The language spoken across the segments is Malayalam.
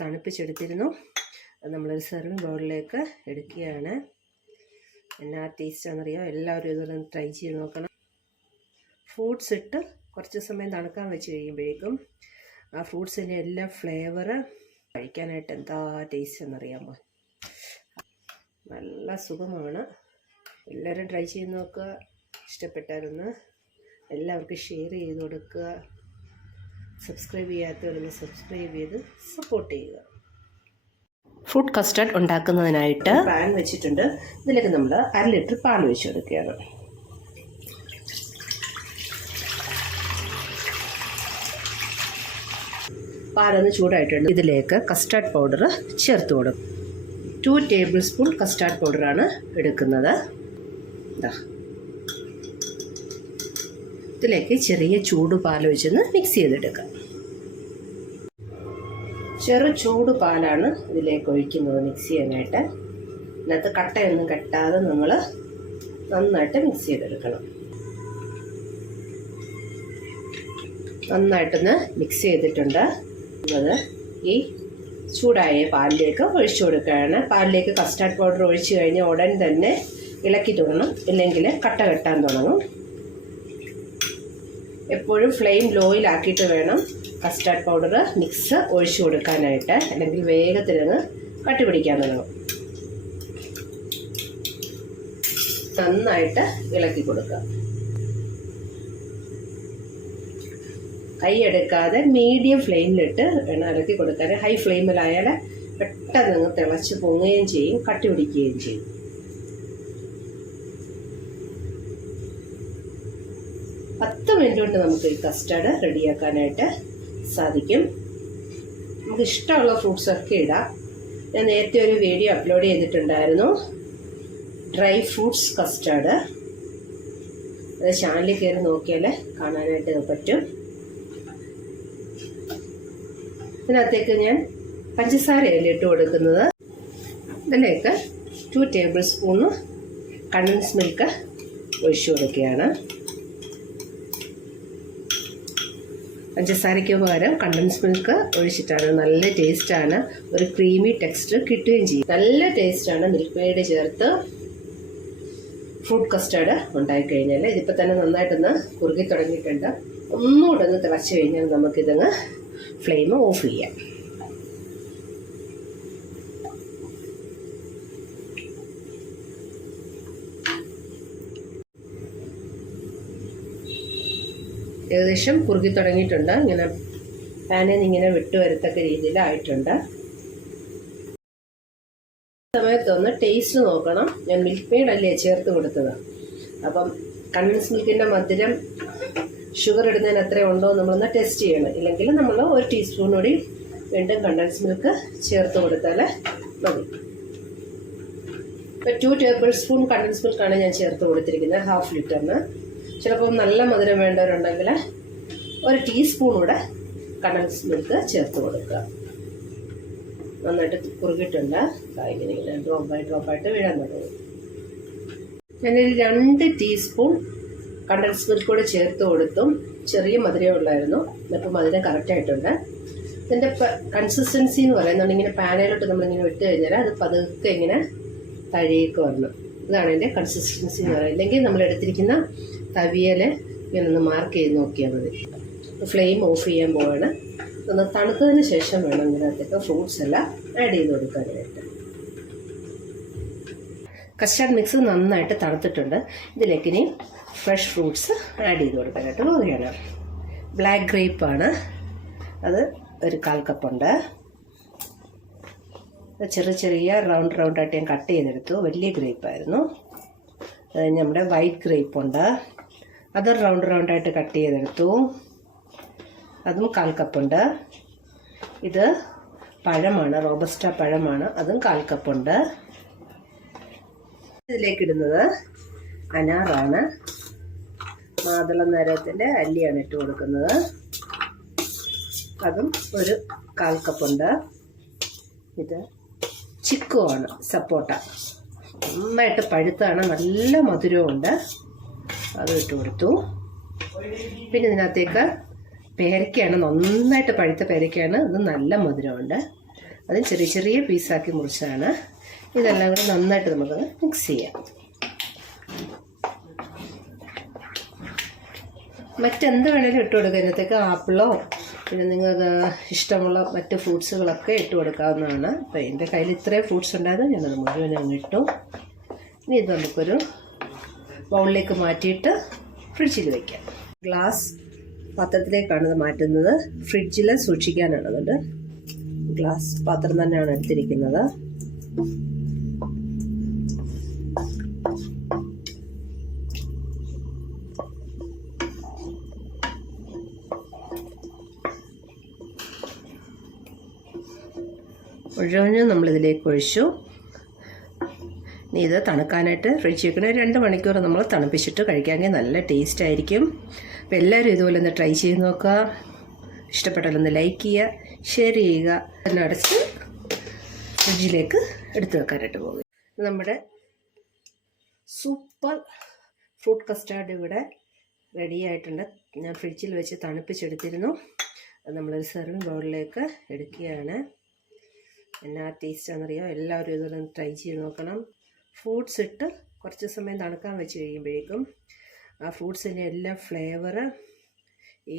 തണുപ്പിച്ചെടുത്തിരുന്നു. നമ്മളൊരു സെർവിങ് ബൗളിലേക്ക് എടുക്കുകയാണ്. എന്നാ ടേസ്റ്റാണെന്നറിയാം. എല്ലാവരും ഇതൊന്ന് ട്രൈ ചെയ്ത് നോക്കണം. ഫ്രൂട്ട്സ് ഇട്ട് കുറച്ച് സമയം തണുക്കാൻ വെച്ച് കഴിയുമ്പോഴേക്കും ആ ഫ്രൂട്ട്സിൻ്റെ എല്ലാ ഫ്ലേവറ് കഴിക്കാനായിട്ട് എന്താ ടേസ്റ്റ് എന്നറിയാമോ? നല്ല സുഖമാണ്. എല്ലാവരും ട്രൈ ചെയ്ത് നോക്കുക. ഇഷ്ടപ്പെട്ടായിരുന്നു എല്ലാവർക്കും ഷെയർ ചെയ്ത് കൊടുക്കുക. സബ്സ്ക്രൈബ് ചെയ്യാത്തവരൊന്ന് സബ്സ്ക്രൈബ് ചെയ്ത് സപ്പോർട്ട് ചെയ്യുക. ഫ്രൂട്ട് കസ്റ്റർഡ് ഉണ്ടാക്കുന്നതിനായിട്ട് പാൻ വെച്ചിട്ടുണ്ട്. ഇതിലേക്ക് നമ്മൾ 1/2 ലിറ്റർ പാൽ ഒഴിച്ച് കൊടുക്കുകയാണ്. പാലൊന്ന് ചൂടായിട്ടുണ്ട്. ഇതിലേക്ക് കസ്റ്റർഡ് പൗഡർ ചേർത്ത് കൊടുക്കും. 2 ടേബിൾ സ്പൂൺ കസ്റ്റർഡ് പൗഡറാണ് എടുക്കുന്നത്. ഇതിലേക്ക് ചെറിയ ചൂട് പാലൊഴിച്ചൊന്ന് മിക്സ് ചെയ്തെടുക്കാം. ചെറു ചൂട് പാലാണ് ഇതിലേക്ക് ഒഴിക്കുന്നത് മിക്സ് ചെയ്യാനായിട്ട്. ഇതിനകത്ത് കട്ടയൊന്നും കെട്ടാതെ നമ്മൾ നന്നായിട്ട് മിക്സ് ചെയ്തെടുക്കണം. നന്നായിട്ടൊന്ന് മിക്സ് ചെയ്തിട്ടുണ്ട്. അത് ഈ ചൂടായ പാലിലേക്ക് ഒഴിച്ചു കൊടുക്കുകയാണ്. പാലിലേക്ക് കസ്റ്റർഡ് പൗഡർ ഒഴിച്ചു കഴിഞ്ഞാൽ ഉടൻ തന്നെ ഇളക്കി തുടങ്ങണം, ഇല്ലെങ്കിൽ കട്ട കെട്ടാൻ തുടങ്ങും. എപ്പോഴും ഫ്ലെയിം ലോയിലാക്കിയിട്ട് വേണം കസ്റ്റർഡ് പൗഡർ മിക്സ് ഒഴിച്ചു കൊടുക്കാനായിട്ട്, അല്ലെങ്കിൽ വേഗത്തിലങ്ങ് കട്ടി പിടിക്കാൻ തുടങ്ങും. നന്നായിട്ട് ഇളക്കി കൊടുക്കുക. കൈ എടുക്കാതെ മീഡിയം ഫ്ലെയിമിലിട്ട് വേണം ഇളക്കി കൊടുക്കാൻ. ഹൈ ഫ്ലെയിമിലായാൽ പെട്ടെന്ന് തിളച്ച് പൊങ്ങുകയും ചെയ്യും, കട്ടി പിടിക്കുകയും ചെയ്യും. മിനിറ്റ് കൊണ്ട് നമുക്ക് ഈ കസ്റ്റർഡ് റെഡിയാക്കാനായിട്ട് സാധിക്കും. നമുക്ക് ഇഷ്ടമുള്ള ഫ്രൂട്ട്സൊക്കെ ഇടാം. ഞാൻ നേരത്തെ ഒരു വീഡിയോ അപ്ലോഡ് ചെയ്തിട്ടുണ്ടായിരുന്നു, ഡ്രൈ ഫ്രൂട്ട്സ് കസ്റ്റർഡ്. അത് ചാനലിൽ കയറി നോക്കിയാൽ കാണാനായിട്ട് പറ്റും. ഇതിനകത്തേക്ക് ഞാൻ പഞ്ചസാരയല്ല ഇട്ട് കൊടുക്കുന്നത്. ഇതിലേക്ക് 2 ടേബിൾ സ്പൂൺ കണ്ടൻസ് മിൽക്ക് ഒഴിച്ചു കൊടുക്കുകയാണ്. പഞ്ചസാരയ്ക്ക് പകരം കണ്ടൻസ് മിൽക്ക് ഒഴിച്ചിട്ടാണ്. നല്ല ടേസ്റ്റാണ്. ഒരു ക്രീമി ടെക്സ്ചർ കിട്ടുകയും ചെയ്യും. നല്ല ടേസ്റ്റാണ് മിൽക്ക് മെയ്ഡ് ചേർത്ത് ഫ്രൂട്ട് കസ്റ്റർഡ് ഉണ്ടായിക്കഴിഞ്ഞാൽ. ഇതിപ്പോൾ തന്നെ നന്നായിട്ടൊന്ന് കുറുകി തുടങ്ങിയിട്ടുണ്ട്. ഒന്നുകൂടെ ഒന്ന് തിളച്ച് കഴിഞ്ഞാൽ നമുക്കിതങ്ങ് ഫ്ലെയിം ഓഫ് ചെയ്യാം. ഏകദേശം കുറുകി തുടങ്ങിയിട്ടുണ്ട്. ഇങ്ങനെ പാനിൽ നിന്ന് ഇങ്ങനെ വിട്ടു വരത്തക്ക രീതിയിലായിട്ടുണ്ട്. സമയത്തൊന്ന് ടേസ്റ്റ് നോക്കണം. ഞാൻ മിൽക്ക് മെയ്ഡ് അല്ലേ ചേർത്ത് കൊടുത്തത്. അപ്പം കണ്ടൻസ് മിൽക്കിൻ്റെ മധുരം ഷുഗർ ഇടുന്നതിന് എത്ര ഉണ്ടോ നമ്മളൊന്ന് ടെസ്റ്റ് ചെയ്യണം. ഇല്ലെങ്കിൽ നമ്മൾ 1 ടീസ്പൂൺ കൂടി വീണ്ടും കണ്ടൻസ് മിൽക്ക് ചേർത്ത് കൊടുത്താൽ മതി. ഇപ്പം 2 ടേബിൾ സ്പൂൺ കണ്ടൻസ് മിൽക്കാണ് ഞാൻ ചേർത്ത് കൊടുത്തിരിക്കുന്നത്, 1/2 ലിറ്ററിന്. ചിലപ്പോൾ നല്ല മധുരം വേണ്ടവരുണ്ടെങ്കിൽ 1 ടീസ്പൂൺ കൂടെ കണ്ടൻസ് മിൽക്ക് ചേർത്ത് കൊടുക്കുക. നന്നായിട്ട് കുറുകിയിട്ടുണ്ട്. ഇങ്ങനെ ഡ്രോപ്പായിട്ട് വീഴാൻ തുടങ്ങും. ഞാനൊരു 2 ടീസ്പൂൺ കണ്ടൻസ് മിൽക്ക് കൂടെ ചേർത്ത് കൊടുത്തും. ചെറിയ മധുരം ഉള്ളായിരുന്നു. ഇപ്പം മധുരം കറക്റ്റായിട്ടുണ്ട്. ഇതിൻ്റെ കൺസിസ്റ്റൻസി എന്ന് പറയുന്നത് ഇങ്ങനെ പാനയിലോട്ട് നമ്മളിങ്ങനെ വിട്ട് കഴിഞ്ഞാൽ അത് പതുക്കെ ഇങ്ങനെ തഴയേക്ക് വരണം. ഇതാണ് ഇതിൻ്റെ കൺസിസ്റ്റൻസി എന്ന് പറയുന്നത്. ഇല്ലെങ്കിൽ നമ്മൾ എടുത്തിരിക്കുന്ന തവിയൽ ഇങ്ങനെ ഒന്ന് മാർക്ക് ചെയ്ത് നോക്കിയാൽ മതി. ഫ്ലെയിം ഓഫ് ചെയ്യാൻ പോവാണ്. ഒന്ന് തണുത്തതിന് ശേഷം വേണം ഇതിനകത്തേക്ക് ഫ്രൂട്ട്സ് എല്ലാം ആഡ് ചെയ്ത് കൊടുക്കാനായിട്ട്. കസ്റ്റർഡ് മിക്സ് നന്നായിട്ട് തണുത്തിട്ടുണ്ട്. ഇതിലേക്ക് ഇനി ഫ്രഷ് ഫ്രൂട്ട്സ് ആഡ് ചെയ്ത് കൊടുക്കാനായിട്ട് പോവുകയാണ്. ബ്ലാക്ക് ഗ്രേപ്പാണ്. അത് ഒരു 1/4 കപ്പുണ്ട്. ചെറിയ റൗണ്ടായിട്ട് ഞാൻ കട്ട് ചെയ്തെടുത്തു. വലിയ ഗ്രേപ്പായിരുന്നു. നമ്മുടെ വൈറ്റ് ഗ്രേപ്പ് ഉണ്ട്. അത് റൗണ്ടായിട്ട് കട്ട് ചെയ്തെടുത്തു. അതും 1/4 കപ്പുണ്ട്. ഇത് പഴമാണ്, റോബസ്റ്റ പഴമാണ്. അതും 1/4 കപ്പുണ്ട്. ഇതിലേക്കിടുന്നത് അനാറാണ്. മാതളം നാരകത്തിൻ്റെ അല്ലിയാണ് ഇട്ട് കൊടുക്കുന്നത്. അതും ഒരു 1/4 കപ്പുണ്ട്. ഇത് ചിക്കുവാണ്, സപ്പോട്ട. നന്നായിട്ട് പഴുത്താണ്, നല്ല മധുരമുണ്ട്. അത് ഇട്ട് കൊടുത്തു. പിന്നെ ഇതിനകത്തേക്ക് പേരയ്ക്കയാണ്, നന്നായിട്ട് പഴുത്ത പേരയ്ക്കയാണ്. ഇത് നല്ല മധുരമുണ്ട്. അത് ചെറിയ ചെറിയ പീസാക്കി മുറിച്ചാണ്. ഇതെല്ലാം കൂടി നന്നായിട്ട് നമുക്ക് മിക്സ് ചെയ്യാം. മറ്റെന്ത് വേണേലും ഇട്ട് കൊടുക്കുക. ഇതിനകത്തേക്ക് ആപ്പിളോ പിന്നെ നിങ്ങൾക്ക് ഇഷ്ടമുള്ള മറ്റ് ഫ്രൂട്ട്സുകളൊക്കെ ഇട്ട് കൊടുക്കാവുന്നതാണ്. അപ്പോൾ എൻ്റെ കയ്യിൽ ഇത്രയും ഫ്രൂട്ട്സ് ഉണ്ടായിരുന്നു, ഞാനത് മുഴുവനും അങ്ങ് ഇട്ടു. ഇനി ഇത് നമുക്കൊരു ബൗളിലേക്ക് മാറ്റിയിട്ട് ഫ്രിഡ്ജിൽ വയ്ക്കാം. ഗ്ലാസ് പാത്രത്തിലേക്കാണ് ഇത് മാറ്റുന്നത്. ഫ്രിഡ്ജിൽ സൂക്ഷിക്കാനാണ്. അതുകൊണ്ട് ഗ്ലാസ് പാത്രം തന്നെയാണ് എടുത്തിരിക്കുന്നത്. മുഴുവനും നമ്മളിതിലേക്ക് ഒഴിച്ചു. ഇനി ഇത് തണുക്കാനായിട്ട് ഫ്രിഡ്ജിൽ വെക്കണ 2 മണിക്കൂർ നമ്മൾ തണുപ്പിച്ചിട്ട് കഴിക്കാമെങ്കിൽ നല്ല ടേസ്റ്റ് ആയിരിക്കും. അപ്പോൾ എല്ലാവരും ഇതുപോലെ ഒന്ന് ട്രൈ ചെയ്ത് നോക്കുക. ഇഷ്ടപ്പെട്ടാലൊന്ന് ലൈക്ക് ചെയ്യുക, ഷെയർ ചെയ്യുക. എല്ലാം അടച്ച് ഫ്രിഡ്ജിലേക്ക് എടുത്ത് വെക്കാനായിട്ട് പോകുക. നമ്മുടെ സൂപ്പർ ഫ്രൂട്ട് കസ്റ്റാർഡ് ഇവിടെ റെഡി ആയിട്ടുണ്ട്. ഞാൻ ഫ്രിഡ്ജിൽ വെച്ച് തണുപ്പിച്ചെടുത്തിരുന്നു. അത് നമ്മളൊരു സെർവിങ് ബൗളിലേക്ക് എടുക്കുകയാണ്. എന്നാ ടേസ്റ്റാണെന്നറിയാം. എല്ലാവരും ഇതുപോലെ ട്രൈ ചെയ്ത് നോക്കണം. ഫ്രൂട്ട്സ് ഇട്ട് കുറച്ച് സമയം തണുക്കാൻ വെച്ച് കഴിയുമ്പോഴേക്കും ആ ഫ്രൂട്ട്സിൻ്റെ എല്ലാ ഫ്ലേവറ് ഈ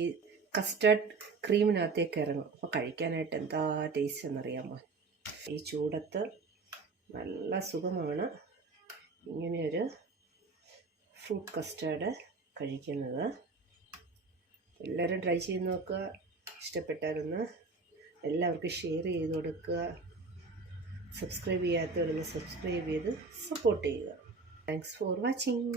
കസ്റ്റാർഡ് ക്രീമിനകത്തേക്ക് ഇറങ്ങും. അപ്പോൾ കഴിക്കാനായിട്ട് എന്താ ടേസ്റ്റ് എന്നറിയാമോ? ഈ ചൂടത്ത് നല്ല സുഖമാണ് ഇങ്ങനെയൊരു ഫ്രൂട്ട് കസ്റ്റാർഡ് കഴിക്കുന്നത്. എല്ലാവരും ട്രൈ ചെയ്ത് നോക്കുക. ഇഷ്ടപ്പെട്ടാലൊന്ന് എല്ലാവർക്കും ഷെയർ ചെയ്ത് കൊടുക്കുക. സബ്സ്ക്രൈബ് ചെയ്യാത്തവരൊന്ന് സബ്സ്ക്രൈബ് ചെയ്ത് സപ്പോർട്ട് ചെയ്യുക. Thanks for watching.